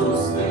Jesus. Né?